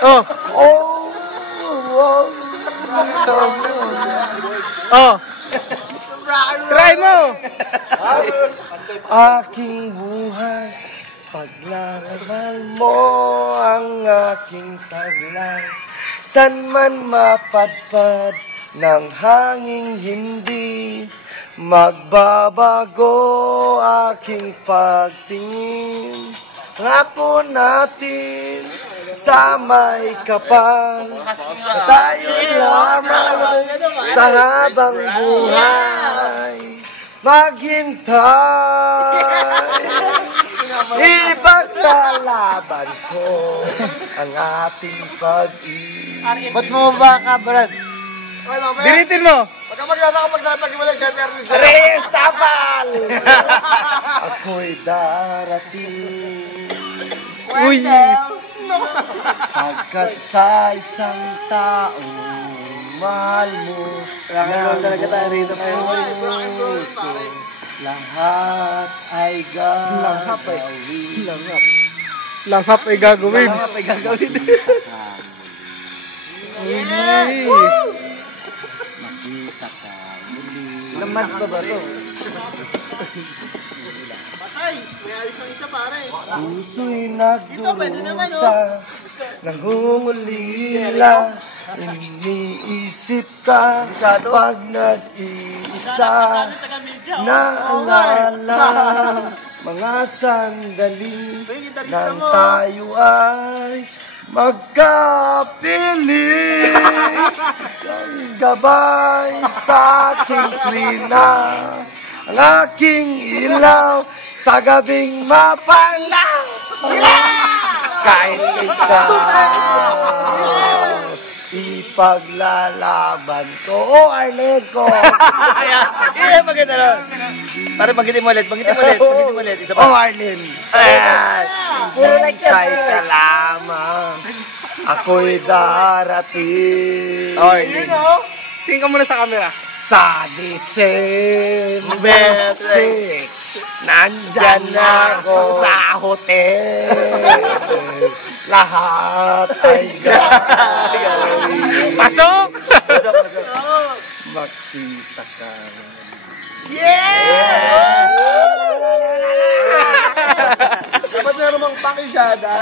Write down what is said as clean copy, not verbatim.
Oh. Oh. Try mo. Aking buhay, paglaraman mo ang aking taglay. San man mapadpad ng hanging hindi magbabago aking pagtingin. Ngako natin sa may kapal, tayo lamang sa habang buhay maghintay. Ipaglalaban ko ang ating pag-ibig. Ba't mo ba ka, Brad? Biritin mo. Reyes Tapal! Ako'y darating. Uy. Pagkat sa isang taong mahal mo, talaga tayo rito ngayon. puso, lahat ay gagawin. Langhap ay gagawin. Ay gagawin. Uy. Makita ka muli. Ilang months pa ba ito? Puso'y nagdurusa, nangungulila, iniisip ka pag nag-iisa, naalala mga sandali nang tayo ay magkapiling. Ang gabay sa aking tuwina, ang aking ilaw sa gabing mapalaw. Kahit ikaw ipaglalaban ko. Oh, Arlen ko. Yeah, maganda ron. Para magitin mo ulit. Isa Oh, pa. Arlen. Hintay ka lamang. Ako'y darating. Oh, Arlen. Tingin ka muna sa camera. Sa December 6, nandyan ako sa hotel. Lahat ay gagawin. Pasok! Makita ka. Dapat meron mang pakisyada.